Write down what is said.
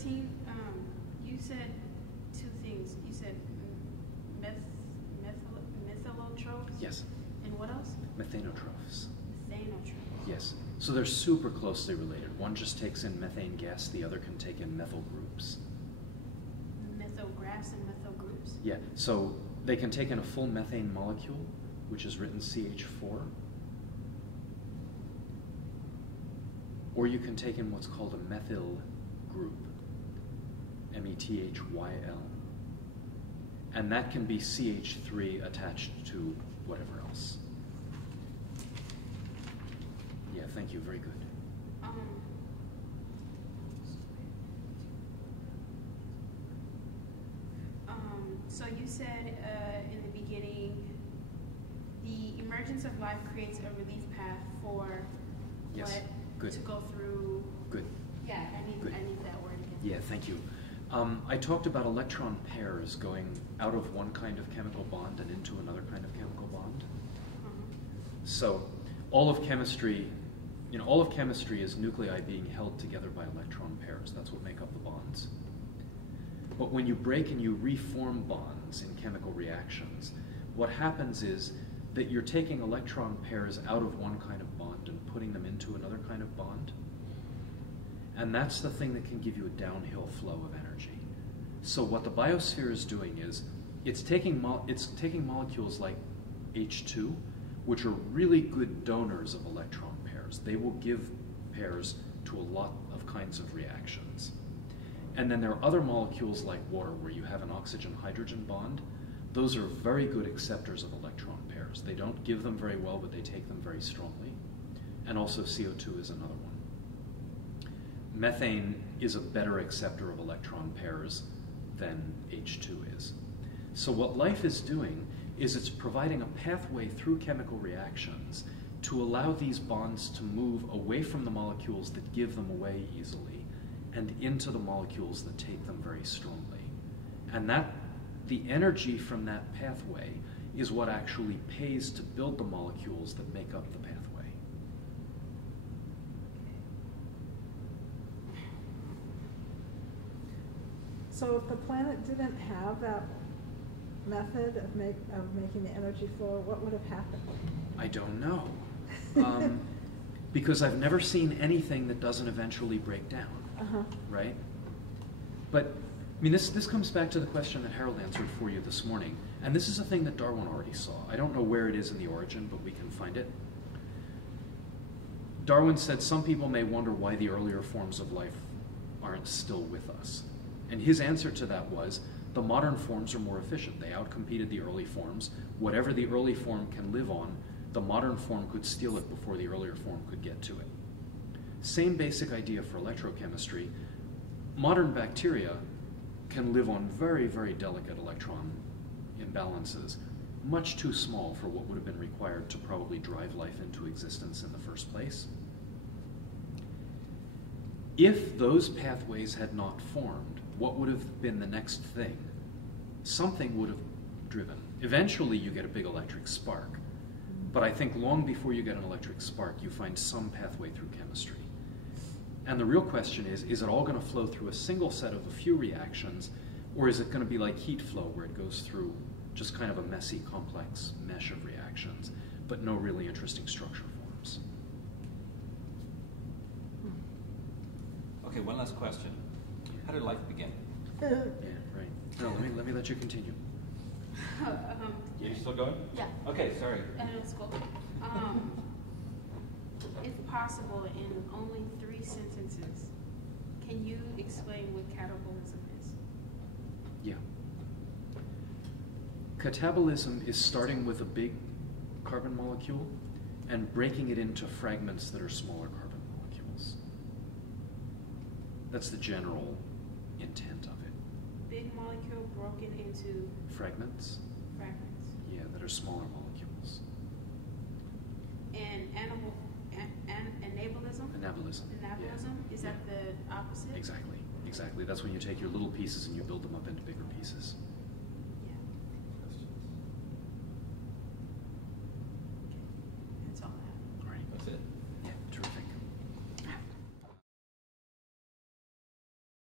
13, you said two things. You said methylotrophs? Yes. And what else? Methanotrophs. Methanotrophs. Yes. So they're super closely related. One just takes in methane gas, the other can take in methyl groups. Methyl-graphs and methyl groups? Yeah, so they can take in a full methane molecule, which is written CH4, or you can take in what's called a methyl group, methyl, and that can be CH3 attached to whatever else. Yeah, thank you, very good. So you said in the beginning, the emergence of life creates a relief path for Yes, what good. to go through. Good. Yeah, I need that word again. Yeah, thank you. I talked about electron pairs going out of one kind of chemical bond and into another kind of chemical bond. So all of chemistry is nuclei being held together by electron pairs. That's what make up the bonds. But when you break and you reform bonds in chemical reactions, what happens is that you're taking electron pairs out of one kind of bond and putting them into another kind of bond. And that's the thing that can give you a downhill flow of energy. So what the biosphere is doing is it's taking molecules like H2, which are really good donors of electron pairs. They will give pairs to a lot of kinds of reactions. And then there are other molecules like water where you have an oxygen-hydrogen bond. Those are very good acceptors of electron pairs. They don't give them very well, but they take them very strongly. And also CO2 is another one. Methane is a better acceptor of electron pairs than H2 is. So what life is doing is it's providing a pathway through chemical reactions to allow these bonds to move away from the molecules that give them away easily and into the molecules that take them very strongly. And the energy from that pathway is what actually pays to build the molecules that make up the pathway. So if the planet didn't have that method of making the energy flow, what would have happened? I don't know. Because I've never seen anything that doesn't eventually break down, right? But, I mean, this comes back to the question that Harold answered for you this morning, and this is a thing that Darwin already saw. I don't know where it is in the origin, but we can find it. Darwin said some people may wonder why the earlier forms of life aren't still with us. And his answer to that was, the modern forms are more efficient. They outcompeted the early forms. Whatever the early form can live on, the modern form could steal it before the earlier form could get to it. Same basic idea for electrochemistry. Modern bacteria can live on very, very delicate electron imbalances, much too small for what would have been required to probably drive life into existence in the first place. If those pathways had not formed, what would have been the next thing? Something would have driven. Eventually you get a big electric spark. But I think long before you get an electric spark, you find some pathway through chemistry. And the real question is it all going to flow through a single set of a few reactions, or is it going to be like heat flow, where it goes through just kind of a messy, complex mesh of reactions, but no really interesting structure forms? Okay, one last question. How did life begin? Yeah, right. No, let me let you continue. You still going? Yeah. Okay, sorry. Let's go. If possible, in only 3 sentences, can you explain what catabolism is? Yeah. Catabolism is starting with a big carbon molecule and breaking it into fragments that are smaller carbon molecules. That's the general intent of it. Big molecule broken into Fragments? fragments. Yeah, that are smaller molecules. And anabolism? Anabolism. Anabolism? Is that the opposite? Exactly, exactly. That's when you take your little pieces and you build them up into bigger pieces.